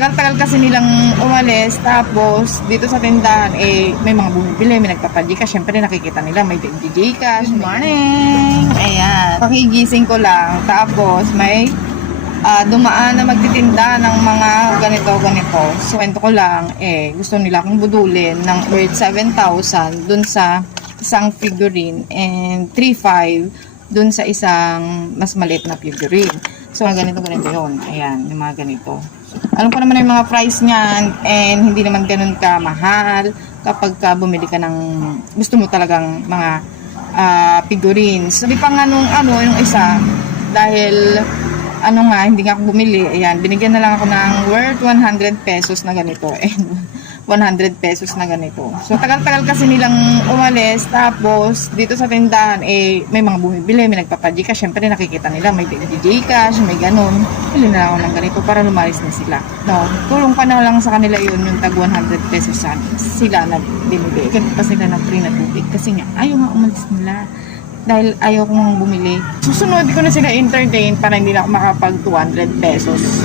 tagal-tagal kasi nilang umalis, tapos dito sa tindahan, may mga bumibili, may nagpapadika. Syempre nakikita nila, may Gcash. Good morning! Ayan, pakigising ko lang. Tapos may dumaan na magtitinda ng mga ganito. So, kwento ko lang, gusto nila akong budulin ng worth 7,000 dun sa isang figurine and 3,500 dun sa isang mas maliit na figurine. So, ganito yun. Ayan, yung mga ganito. Alam ko naman yung mga price niyan and hindi naman ganun ka mahal kapag bumili ka ng gusto mo talagang mga figurines. Sabi pa nga nung yung isa, dahil hindi nga ako bumili. Ayan, binigyan na lang ako ng worth 100 pesos na ganito. And 100 pesos na ganito. So, tagal-tagal kasi nilang umalis. Tapos, dito sa tindahan, may mga bumibili, may nagpapadika. Syempre, nakikita nila, may Gcash, may ganun. Bili na ako ng ganito para lumalis na sila. No, tulong pa na lang sa kanila yun, yung tag 100 pesos sa akin. Sila na binibili. Ganito pa sila ng free na tubig. Kasi nga, ayaw nga umalis nila. Dahil ayaw kong bumili. Susunod ko na sila entertain para hindi na ako makapag 200 pesos.